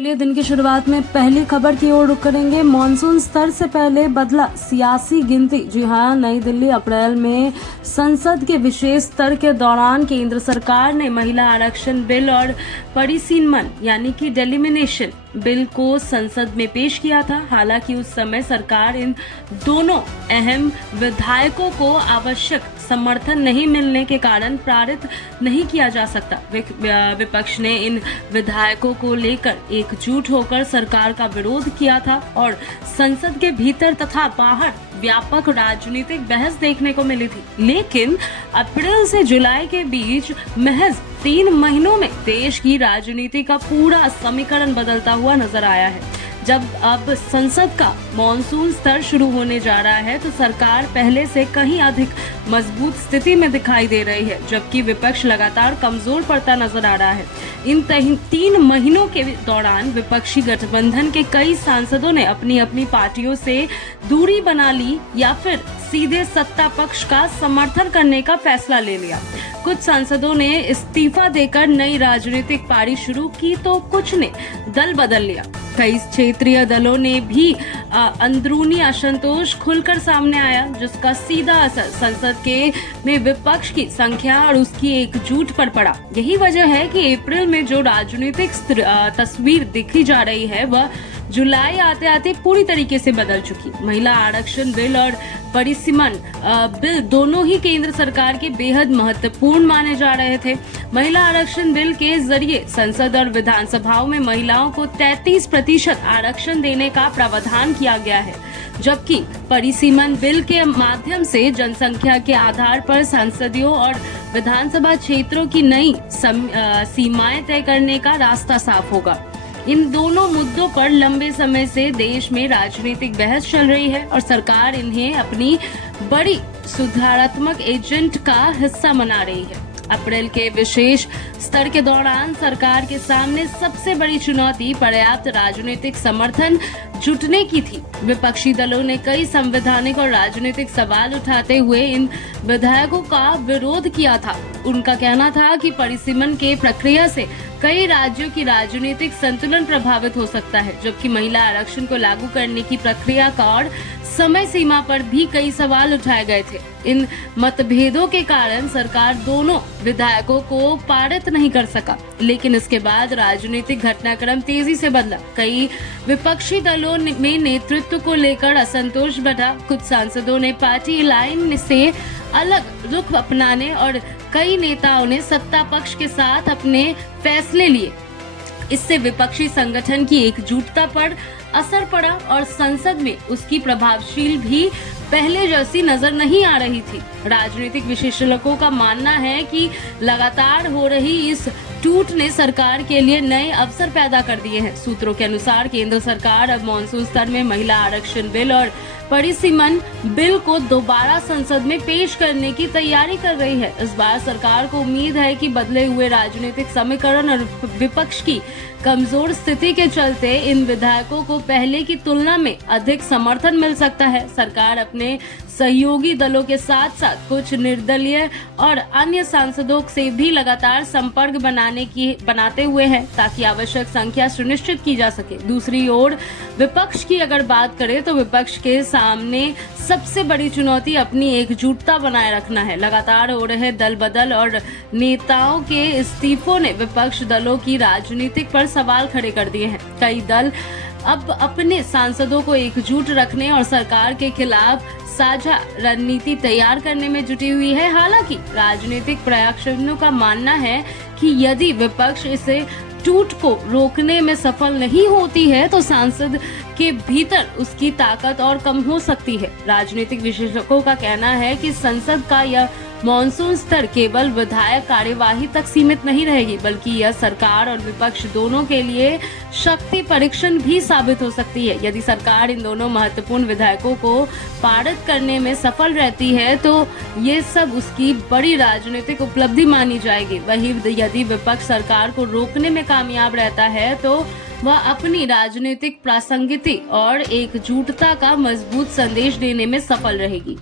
चलिए दिन की शुरुआत में पहली खबर की ओर रुख करेंगे। मॉनसून स्तर से पहले बदला सियासी गिनती। जी हां, नई दिल्ली अप्रैल में संसद के विशेष सत्र के दौरान केंद्र सरकार ने महिला आरक्षण बिल और परिसीमन यानी कि डेलिमिनेशन बिल को संसद में पेश किया था। हालांकि उस समय सरकार इन दोनों अहम विधेयकों को आवश्यक समर्थन नहीं मिलने के कारण पारित नहीं किया जा सकता। विपक्ष ने इन विधेयकों को लेकर एकजुट होकर सरकार का विरोध किया था और संसद के भीतर तथा बाहर व्यापक राजनीतिक बहस देखने को मिली थी। लेकिन अप्रैल से जुलाई के बीच महज 3 महीनों में देश की राजनीति का पूरा समीकरण बदलता हुआ नजर आया है। जब अब संसद का मॉनसून सत्र शुरू होने जा रहा है तो सरकार पहले से कहीं अधिक मजबूत स्थिति में दिखाई दे रही है, जबकि विपक्ष लगातार कमजोर पड़ता नजर आ रहा है। इन 3 महीनों के दौरान विपक्षी गठबंधन के कई सांसदों ने अपनी अपनी पार्टियों से दूरी बना ली या फिर सीधे सत्ता पक्ष का समर्थन करने का फैसला ले लिया। कुछ सांसदों ने इस्तीफा देकर नई राजनीतिक पारी शुरू की तो कुछ ने दल बदल लिया। कई क्षेत्रीय दलों ने भी अंदरूनी असंतोष खुलकर सामने आया, जिसका सीधा असर संसद में विपक्ष की संख्या और उसकी एकजुट पर पड़ा। यही वजह है कि अप्रैल में जो राजनीतिक तस्वीर दिखी जा रही है वह जुलाई आते आते पूरी तरीके से बदल चुकी। महिला आरक्षण बिल और परिसीमन बिल दोनों ही केंद्र सरकार के बेहद महत्वपूर्ण माने जा रहे थे। महिला आरक्षण बिल के जरिए संसद और विधानसभाओं में महिलाओं को 33% आरक्षण देने का प्रावधान किया गया है, जबकि परिसीमन बिल के माध्यम से जनसंख्या के आधार पर संसदीय और विधानसभा क्षेत्रों की नई सीमाएं तय करने का रास्ता साफ होगा। इन दोनों मुद्दों पर लंबे समय से देश में राजनीतिक बहस चल रही है और सरकार इन्हें अपनी बड़ी सुधारात्मक एजेंट का हिस्सा बना रही है। अप्रैल के विशेष सत्र के दौरान सरकार के सामने सबसे बड़ी चुनौती पर्याप्त राजनीतिक समर्थन जुटने की थी। विपक्षी दलों ने कई संवैधानिक और राजनीतिक सवाल उठाते हुए इन विधेयकों का विरोध किया था। उनका कहना था कि परिसीमन के प्रक्रिया से कई राज्यों की राजनीतिक संतुलन प्रभावित हो सकता है, जबकि महिला आरक्षण को लागू करने की प्रक्रिया का और समय सीमा पर भी कई सवाल उठाए गए थे। इन मतभेदों के कारण सरकार दोनों विधेयकों को पारित नहीं कर सका, लेकिन इसके बाद राजनीतिक घटनाक्रम तेजी से बदला। कई विपक्षी दलों में नेतृत्व को लेकर असंतोष बढ़ा। कुछ सांसदों ने पार्टी लाइन से अलग रुख अपनाने और कई नेताओं ने सत्ता पक्ष के साथ अपने फैसले लिए। इससे विपक्षी संगठन की एकजुटता पर असर पड़ा और संसद में उसकी प्रभावशील भी पहले जैसी नजर नहीं आ रही थी। राजनीतिक विशेषज्ञों का मानना है कि लगातार हो रही इस टूट ने सरकार के लिए नए अवसर पैदा कर दिए हैं। सूत्रों के अनुसार केंद्र सरकार अब मॉनसून सत्र में महिला आरक्षण बिल और परिसीमन बिल को दोबारा संसद में पेश करने की तैयारी कर रही है। इस बार सरकार को उम्मीद है कि बदले हुए राजनीतिक समीकरण और विपक्ष की कमजोर स्थिति के चलते इन विधेयकों को पहले की तुलना में अधिक समर्थन मिल सकता है। सरकार अपने सहयोगी दलों के साथ साथ कुछ निर्दलीय और अन्य सांसदों से भी लगातार संपर्क बनाते हुए है, ताकि आवश्यक संख्या सुनिश्चित की जा सके। दूसरी ओर विपक्ष की अगर बात करें तो विपक्ष के सामने सबसे बड़ी चुनौती अपनी एकजुटता बनाए रखना है। लगातार हो रहे दल बदल और नेताओं के इस्तीफों ने विपक्ष दलों की राजनीतिक पर सवाल खड़े कर दिए हैं। कई दल अब अपने सांसदों को एकजुट रखने और सरकार के खिलाफ साझा रणनीति तैयार करने में जुटी हुई है। हालांकि राजनीतिक प्रशिक्षकों का मानना है कि यदि विपक्ष इसे टूट को रोकने में सफल नहीं होती है तो संसद के भीतर उसकी ताकत और कम हो सकती है। राजनीतिक विशेषज्ञों का कहना है कि संसद का यह मॉनसून सत्र केवल विधायक कार्यवाही तक सीमित नहीं रहेगी, बल्कि यह सरकार और विपक्ष दोनों के लिए शक्ति परीक्षण भी साबित हो सकती है। यदि सरकार इन दोनों महत्वपूर्ण विधेयकों को पारित करने में सफल रहती है तो ये सब उसकी बड़ी राजनीतिक उपलब्धि मानी जाएगी। वहीं यदि विपक्ष सरकार को रोकने में कामयाब रहता है तो वह अपनी राजनीतिक प्रासंगिकता और एकजुटता का मजबूत संदेश देने में सफल रहेगी।